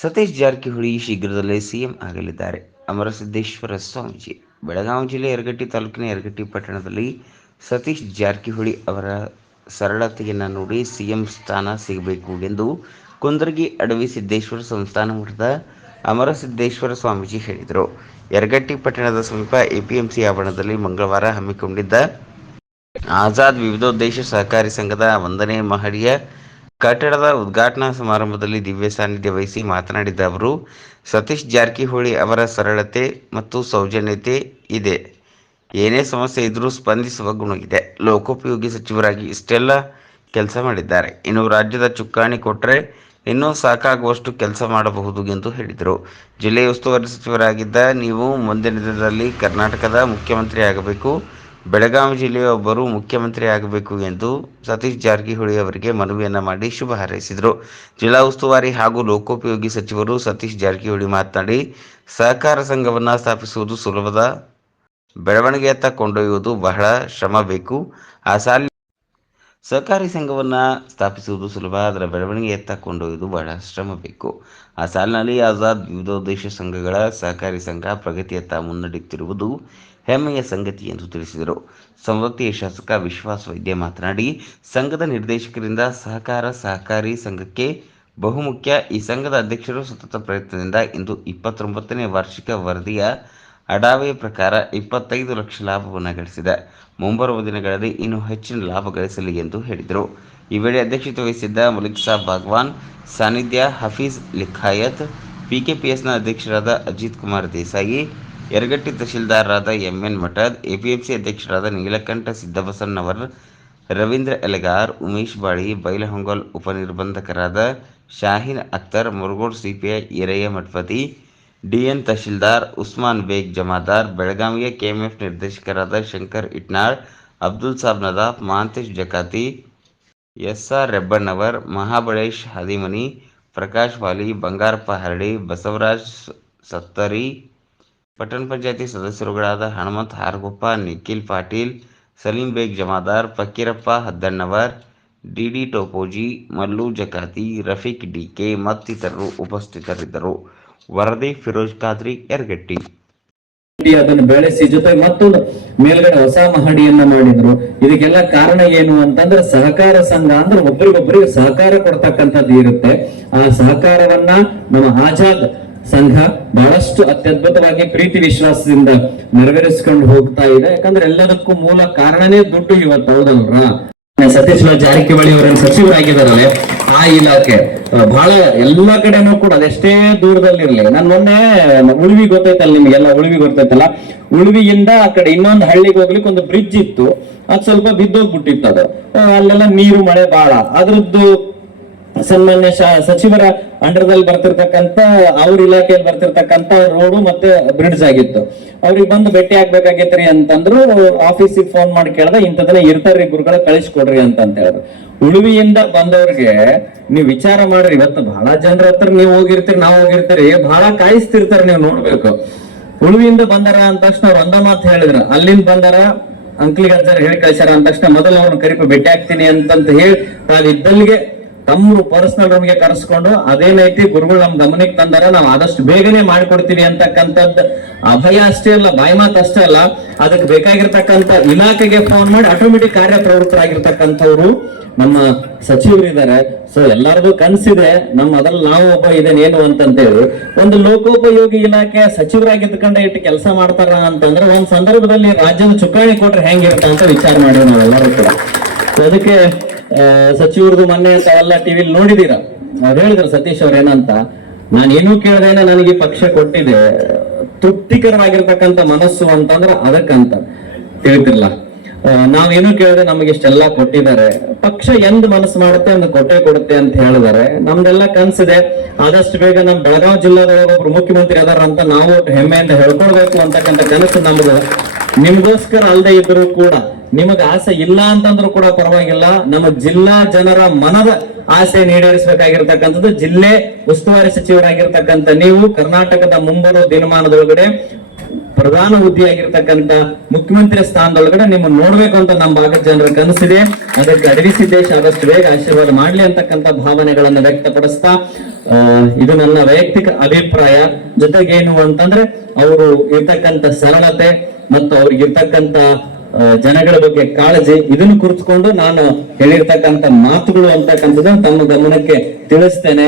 ಸತೀಶ್ ಜಾರಕಿಹೊಳಿ ಶೀಘ್ರದಲ್ಲೇ ಸಿಎಂ ಆಗಲಿದ್ದಾರೆ. ಅಮರಸಿದ್ದೇಶ್ವರ ಸ್ವಾಮೀಜಿ, ಬೆಳಗಾವಿ ಜಿಲ್ಲೆ ಯರಗಟ್ಟಿ ತಾಲೂಕಿನ ಯರಗಟ್ಟಿ ಪಟ್ಟಣದಲ್ಲಿ ಸತೀಶ್ ಜಾರಕಿಹೊಳಿ ಅವರ ಸರಳತೆಯನ್ನು ನೋಡಿ ಸಿಎಂ ಸ್ಥಾನ ಸಿಗಬೇಕು ಎಂದು ಕುಂದರ್ಗಿ ಅಡವಿ ಸಿದ್ದೇಶ್ವರ ಸಂಸ್ಥಾನ ಮಠದ ಅಮರಸಿದ್ದೇಶ್ವರ ಸ್ವಾಮೀಜಿ ಹೇಳಿದರು. ಯರಗಟ್ಟಿ ಪಟ್ಟಣದ ಸಮೀಪ ಎಪಿಎಂಸಿ ಆವರಣದಲ್ಲಿ ಮಂಗಳವಾರ ಹಮ್ಮಿಕೊಂಡಿದ್ದ ಆಜಾದ್ ವಿವಿಧೋದ್ದೇಶ ಸಹಕಾರಿ ಸಂಘದ ಒಂದನೇ ಮಹಡಿಯ ಕಟ್ಟಡದ ಉದ್ಘಾಟನಾ ಸಮಾರಂಭದಲ್ಲಿ ದಿವ್ಯ ಸಾನ್ನಿಧ್ಯ ವಹಿಸಿ ಮಾತನಾಡಿದ ಅವರು, ಸತೀಶ್ ಜಾರಕಿಹೊಳಿ ಅವರ ಸರಳತೆ ಮತ್ತು ಸೌಜನ್ಯತೆ ಇದೆ. ಏನೇ ಸಮಸ್ಯೆ ಇದ್ದರೂ ಸ್ಪಂದಿಸುವ ಗುಣವಿದೆ ಲೋಕೋಪಯೋಗಿ ಸಚಿವರಾಗಿ ಇಷ್ಟೆಲ್ಲ ಕೆಲಸ ಮಾಡಿದ್ದಾರೆ. ಇನ್ನು ರಾಜ್ಯದ ಚುಕ್ಕಾಣಿ ಕೊಟ್ಟರೆ ಇನ್ನೂ ಸಾಕಾಗುವಷ್ಟು ಕೆಲಸ ಮಾಡಬಹುದು ಎಂದು ಹೇಳಿದರು. ಜಿಲ್ಲೆಯ ಉಸ್ತುವಾರಿ ಸಚಿವರಾಗಿದ್ದ ನೀವು ಮುಂದಿನ ದಿನದಲ್ಲಿ ಕರ್ನಾಟಕದ ಮುಖ್ಯಮಂತ್ರಿ ಆಗಬೇಕು ಬೆಳಗಾವಿ ಜಿಲ್ಲೆಯ ಒಬ್ಬರು ಮುಖ್ಯಮಂತ್ರಿ ಆಗಬೇಕು ಎಂದು ಸತೀಶ್ ಜಾರಕಿಹೊಳಿ ಅವರಿಗೆ ಮನವಿಯನ್ನು ಮಾಡಿ ಶುಭ ಹಾರೈಸಿದರು. ಜಿಲ್ಲಾ ಉಸ್ತುವಾರಿ ಹಾಗೂ ಲೋಕೋಪಯೋಗಿ ಸಚಿವರು ಸತೀಶ್ ಜಾರಕಿಹೊಳಿ ಮಾತನಾಡಿ, ಸಹಕಾರ ಸಂಘವನ್ನು ಸ್ಥಾಪಿಸುವುದು ಸುಲಭದ, ಬೆಳವಣಿಗೆಯತ್ತ ಕೊಂಡೊಯ್ಯುವುದು ಬಹಳ ಶ್ರಮ ಬೇಕು ಆ ಸಾಲ ಸಹಕಾರಿ ಸಂಘವನ್ನು ಸ್ಥಾಪಿಸುವುದು ಸುಲಭ, ಅದರ ಬೆಳವಣಿಗೆಯತ್ತ ಕೊಂಡೊಯ್ಯುವುದು ಬಹಳ ಶ್ರಮ ಬೇಕು ಆ ಸಾಲಿನಲ್ಲಿ ಆಜಾದ್ ವಿವಿಧೋದ್ದೇಶ ಸಂಘಗಳ ಸಹಕಾರಿ ಸಂಘ ಪ್ರಗತಿಯತ್ತ ಮುನ್ನಡೆಯುತ್ತಿರುವುದು ಹೆಮ್ಮೆಯ ಸಂಗತಿ ಎಂದು ತಿಳಿಸಿದರು. ಸಂವೃತ್ತಿಯ ಶಾಸಕ ವಿಶ್ವಾಸ್ ವೈದ್ಯ ಮಾತನಾಡಿ, ಸಂಘದ ನಿರ್ದೇಶಕರಿಂದ ಸಹಕಾರ ಸಹಕಾರಿ ಸಂಘಕ್ಕೆ ಬಹುಮುಖ್ಯ. ಈ ಸಂಘದ ಅಧ್ಯಕ್ಷರು ಸತತ ಪ್ರಯತ್ನದಿಂದ ಇಂದು ಇಪ್ಪತ್ತೊಂಬತ್ತನೇ ವಾರ್ಷಿಕ ವರದಿಯ ಅಡಾವೆ ಪ್ರಕಾರ ಇಪ್ಪತ್ತೈದು ಲಕ್ಷ ಲಾಭವನ್ನು ಗಳಿಸಿದೆ. ಮುಂಬರುವ ದಿನಗಳಲ್ಲಿ ಇನ್ನೂ ಹೆಚ್ಚಿನ ಲಾಭ ಗಳಿಸಲಿ ಎಂದು ಹೇಳಿದರು. ಈ ವೇಳೆ ಅಧ್ಯಕ್ಷತೆ ವಹಿಸಿದ್ದ ಮಲಿಕ್ ಸಾಬ್ ಭಗವಾನ್ ಸಾನ್ನಿಧ್ಯ ಹಫೀಜ್, ಲಿಖಾಯತ್, ಪಿಕೆಪಿಎಸ್ನ ಅಧ್ಯಕ್ಷರಾದ ಅಜಿತ್ ಕುಮಾರ್ ದೇಸಾಯಿ ಯರಗಟ್ಟಿ ತಹಶೀಲ್ದಾರರಾದ ಎಂಎನ್ ಮಠದ್, ಎಪಿಎಂಸಿ ಅಧ್ಯಕ್ಷರಾದ ನೀಲಕಂಠ ಸಿದ್ದಬಸಣ್ಣವರ್ ರವೀಂದ್ರ ಎಲೆಗಾರ್, ಉಮೇಶ್ ಬಾಳಿ, ಬೈಲಹೊಂಗಲ್ ಉಪನಿರ್ಬಂಧಕರಾದ ಶಾಹೀನ್ ಅಖ್ತರ್, ಮುರುಗೋಡ್ ಸಿಪಿಐ ಈರಯ್ಯ ಮಠಪತಿ ಡಿಎನ್ ತಹಶೀಲ್ದಾರ್, ಉಸ್ಮಾನ್ ಬೇಗ್ ಜಮಾದಾರ್, ಬೆಳಗಾವಿಯ ಕೆಎಂಎಫ್ ನಿರ್ದೇಶಕರಾದ ಶಂಕರ್ ಇಟ್ನಾಳ್, ಅಬ್ದುಲ್ ಸಾಬ್ ನದಾಫ್ ಮಹಾಂತೇಶ್ ಜಕಾತಿ, ಎಸ್ಆರ್ ರೆಬ್ಬಣ್ಣವರ್, ಮಹಾಬಳೇಶ್ ಹದಿಮನಿ, ಪ್ರಕಾಶ್ ವಾಲಿ, ಬಂಗಾರಪ್ಪ ಹರಡಿ, ಬಸವರಾಜ್ ಸತ್ತರಿ ಪಟ್ಟಣ ಪಂಚಾಯತಿ ಸದಸ್ಯರುಗಳಾದ ಹನುಮಂತ್ ಹಾರಗೊಪ್ಪ, ನಿಖಿಲ್ ಪಾಟೀಲ್, ಸಲೀಂ ಬೇಗ್ ಜಮಾದಾರ್, ಫಕೀರಪ್ಪ ಹದ್ದಣ್ಣವರ್, ಡಿಡಿ ಟೋಪೋಜಿ, ಮಲ್ಲು ಜಕಾತಿ, ರಫೀಕ್ ಡಿಕೆ ಮತ್ತಿತರರು ಉಪಸ್ಥಿತರಿದ್ದರು. ವರದಿ ಫಿರೋಜ್ ಖಾದ್ರಿ, ಯರ್ಗಟ್ಟಿ. ಅದನ್ನು ಬೆಳೆಸಿ ಜೊತೆ ಮತ್ತೊಂದು ಮೇಲ್ಗಡೆ ಹೊಸ ಮಹಡಿಯನ್ನ ಮಾಡಿದ್ರು. ಇದಕ್ಕೆಲ್ಲ ಕಾರಣ ಏನು ಅಂತಂದ್ರೆ ಸಹಕಾರ ಸಂಘ ಅಂದ್ರೆ ಒಬ್ರಿಗೊಬ್ರಿಗೆ ಸಹಕಾರ ಕೊಡ್ತಕ್ಕಂಥದ್ದು ಇರುತ್ತೆ. ಆ ಸಹಕಾರವನ್ನ ನಮ್ಮ ಆಜಾದ್ ಸಂಘ ಬಹಳಷ್ಟು ಅತ್ಯದ್ಭುತವಾಗಿ ಪ್ರೀತಿ ವಿಶ್ವಾಸದಿಂದ ನೆರವೇರಿಸಿಕೊಂಡು ಹೋಗ್ತಾ ಇದೆ. ಯಾಕಂದ್ರೆ ಎಲ್ಲದಕ್ಕೂ ಮೂಲ ಕಾರಣನೇ ದುಡ್ಡು ಇವತ್ತು. ಹೌದಲ್ರ ಸತೀಶ್ ಜಾರಕಿಹೊಳಿ ಅವರನ್ನು ಸಚಿವರಾಗಿದ್ದಾರಲ್ಲ ಆ ಇಲಾಖೆ. ಬಹಳ ಎಲ್ಲಾ ಕಡೆನೂ ಕೂಡ ಅದೆಷ್ಟೇ ದೂರದಲ್ಲಿರ್ಲಿ. ನಾನು ಮೊನ್ನೆ ಉಳುವಿ ಗೊತ್ತೈತಲ್ಲ ನಿಮ್ಗೆಲ್ಲ ಉಳುವಿ ಗೊತ್ತೈತಲ್ಲ? ಉಳುವಿಯಿಂದ ಆ ಕಡೆ ಇನ್ನೊಂದು ಹಳ್ಳಿಗೆ ಹೋಗ್ಲಿಕ್ಕೆ ಒಂದು ಬ್ರಿಡ್ಜ್ ಇತ್ತು. ಅದ್ ಸ್ವಲ್ಪ ಬಿದ್ದೋಗ್ಬಿಟ್ಟಿತ್ತು ಅದು. ಅಲ್ಲೆಲ್ಲ ನೀರು, ಮಳೆ ಬಹಳ ಅದ್ರದ್ದು ಸನ್ಮಾನ್ಯ ಸಚಿವರ ಅಂಡರ್ದಲ್ಲಿ ಬರ್ತಿರ್ತಕ್ಕಂತ ಅವ್ರ ಇಲಾಖೆಯಲ್ಲಿ ಬರ್ತಿರ್ತಕ್ಕಂತ ರೋಡು ಮತ್ತೆ ಬ್ರಿಡ್ಜ್ ಆಗಿತ್ತು. ಅವ್ರಿಗೆ ಬಂದು ಭೇಟಿ ಆಗ್ಬೇಕಾಗೈತ್ರಿ ಅಂತಂದ್ರು ಆಫೀಸಿಗೆ ಫೋನ್ ಮಾಡಿ ಕೇಳ್ದ ಇಂಥದನ್ನ ಇರ್ತಾರ್ರಿ ಗುರುಗಳ, ಕಳಿಸ್ಕೊಡ್ರಿ ಅಂತ ಅಂತ ಹೇಳಿದ್ರು. ಉಳುವಿಯಿಂದ ಬಂದವ್ರಿಗೆ ನೀವು ವಿಚಾರ ಮಾಡ್ರಿ, ಇವತ್ತು ಬಹಳ ಜನರ ಹತ್ರ ನೀವು ಹೋಗಿರ್ತೀರಿ, ನಾವು ಹೋಗಿರ್ತೀರಿ ಬಹಳ ಕಾಯಿಸ್ತಿರ್ತಾರ ನೀವು ನೋಡ್ಬೇಕು. ಉಳುವಿಯಿಂದ ಬಂದಾರ ಅಂದ ತಕ್ಷಣ ಅವ್ರು ಒಂದ ಮಾತು ಹೇಳಿದ್ರ. ಅಲ್ಲಿಂದ ಬಂದಾರ, ಅಂಕ್ಲಿಗೆ ಹೇಳಿ ಕಳ್ಸ್ಯಾರ ಅಂದ ತಕ್ಷಣ ಮೊದಲು ಅವ್ರನ್ನ ಕರಿಪ, ಭೇಟಿ ಆಗ್ತೀನಿ ಅಂತಂತ ಹೇಳಿ, ತಾವ್ ತಮ್ಮ ಪರ್ಸನಲ್ ರೂಮ್ಗೆ ಕರೆಸ್ಕೊಂಡು ಅದೇನೈತಿ ಗುರುಗಳು ನಮ್ ಗಮನಕ್ಕೆ ತಂದಾರ, ನಾವು ಆದಷ್ಟು ಬೇಗನೆ ಮಾಡ್ಕೊಡ್ತೀವಿ ಅಂತಕ್ಕಂಥದ್ದು ಅಭಯ ಅಷ್ಟೇ ಅಲ್ಲ, ಬಾಯಿ ಮಾತು ಅಷ್ಟೇ ಅಲ್ಲ. ಅದಕ್ಕೆ ಬೇಕಾಗಿರ್ತಕ್ಕಂಥ ಇಲಾಖೆಗೆ ಫೋನ್ ಮಾಡಿ ಆಟೋಮೆಟಿಕ್ ಕಾರ್ಯಪ್ರವೃತ್ತರಾಗಿರ್ತಕ್ಕಂಥವ್ರು ನಮ್ಮ ಸಚಿವರು ಇದ್ದಾರೆ ಸೊ ಎಲ್ಲಾರ್ದು ಕನ್ಸಿದೆ, ನಮ್ಮ ಅದ್ರಲ್ಲಿ ನಾವು ಒಬ್ಬ ಅಂತ ಅಂತಂತೇಳಿ. ಒಂದು ಲೋಕೋಪಯೋಗಿ ಇಲಾಖೆ ಸಚಿವರಾಗಿದ್ದುಕೊಂಡ ಇಟ್ಟು ಕೆಲಸ ಮಾಡ್ತಾರ ಅಂತಂದ್ರೆ ಒಂದ್ ಸಂದರ್ಭದಲ್ಲಿ ರಾಜ್ಯದ ಚುಕ್ಕಾಣಿ ಕೊಟ್ರೆ ಹೆಂಗಿರುತ್ತೆ ಅಂತ ವಿಚಾರ ಮಾಡಿವಿ ನಾವೆಲ್ಲರೂ ಕೂಡ. ಅದಕ್ಕೆ ಸಚಿವರದು ಮೊನ್ನೆ ತಾವೆಲ್ಲ ಟಿವಿಲಿ ನೋಡಿದೀರ. ಅವ್ರು ಹೇಳಿದ್ರು, ಸತೀಶ್ ಅವ್ರ ಏನಂತ, ನಾನು ಏನೂ ಕೇಳ್ದೇನೆ ನನಗೆ ಪಕ್ಷ ಕೊಟ್ಟಿದೆ. ತೃಪ್ತಿಕರವಾಗಿರ್ತಕ್ಕಂಥ ಮನಸ್ಸು ಅಂತಂದ್ರೆ ಅದಕ್ಕಂತ. ಹೇಳ್ತಿರ್ಲ ನಾವೇನು ಕೇಳಿದ್ರೆ ನಮಗೆ ಇಷ್ಟೆಲ್ಲ ಕೊಟ್ಟಿದ್ದಾರೆ. ಪಕ್ಷ ಎಂದ್ ಮನಸ್ಸು ಮಾಡುತ್ತೆ ಅಂದ್ ಕೊಟ್ಟೆ ಕೊಡುತ್ತೆ ಅಂತ ಹೇಳಿದಾರೆ ನಮ್ದೆಲ್ಲ ಕನ್ಸಿದೆ. ಆದಷ್ಟು ಬೇಗ ನಮ್ ಬೆಳಗಾವಿ ಜಿಲ್ಲಾದೊಳಗ ಒಬ್ರು ಮುಖ್ಯಮಂತ್ರಿ ಅದಾರ ಅಂತ ನಾವು ಹೆಮ್ಮೆಯಿಂದ ಹೇಳ್ಕೊಳ್ಬೇಕು ಅಂತಕ್ಕಂಥ ಕನಸು ನಮ್ದು. ನಿಮ್ಗೋಸ್ಕರ ಅಲ್ಲದೆ ಇದ್ರು ಕೂಡ ನಿಮಗ ಆಸೆ ಇಲ್ಲ ಅಂತಂದ್ರೂ ಕೂಡ ಪರವಾಗಿಲ್ಲ. ನಮ್ಮ ಜಿಲ್ಲಾ ಜನರ ಮನದ ಆಸೆ ಈಡೇರಿಸಬೇಕಾಗಿರ್ತಕ್ಕಂಥದ್ದು ಜಿಲ್ಲೆ ಉಸ್ತುವಾರಿ ಸಚಿವರಾಗಿರ್ತಕ್ಕಂಥ ನೀವು, ಕರ್ನಾಟಕದ ಮುಂಬರುವ ದಿನಮಾನದೊಳಗಡೆ ಪ್ರಧಾನ ಹುದ್ದೆಯಾಗಿರ್ತಕ್ಕಂಥ ಮುಖ್ಯಮಂತ್ರಿ ಸ್ಥಾನದೊಳಗಡೆ ನಿಮ್ಮ ನೋಡ್ಬೇಕು ಅಂತ ನಮ್ಮ ಭಾಗದ ಜನರ ಕನಸಿದೆ ಅದಕ್ಕೆ ಅಡವಿ ಸಿದ್ದೇಶ್ ಆದಷ್ಟು ಬೇಗ ಆಶೀರ್ವಾದ ಮಾಡ್ಲಿ ಅಂತಕ್ಕಂಥ ಭಾವನೆಗಳನ್ನ ವ್ಯಕ್ತಪಡಿಸ್ತಾ ಇದು ನನ್ನ ವೈಯಕ್ತಿಕ ಅಭಿಪ್ರಾಯ. ಜೊತೆಗೇನು ಅಂತಂದ್ರೆ, ಅವರು ಇರ್ತಕ್ಕಂಥ ಸರಳತೆ ಮತ್ತು ಅವ್ರಿಗಿರ್ತಕ್ಕಂಥ ಜನಗಳ ಬಗ್ಗೆ ಕಾಳಜಿ ಇದನ್ನು ಕುರಿತುಕೊಂಡು ನಾನು ಹೇಳಿರ್ತಕ್ಕಂಥ ಮಾತುಗಳು ಅಂತಕ್ಕಂಥದ್ದು ತಮ್ಮ ಗಮನಕ್ಕೆ ತಿಳಿಸ್ತೇನೆ.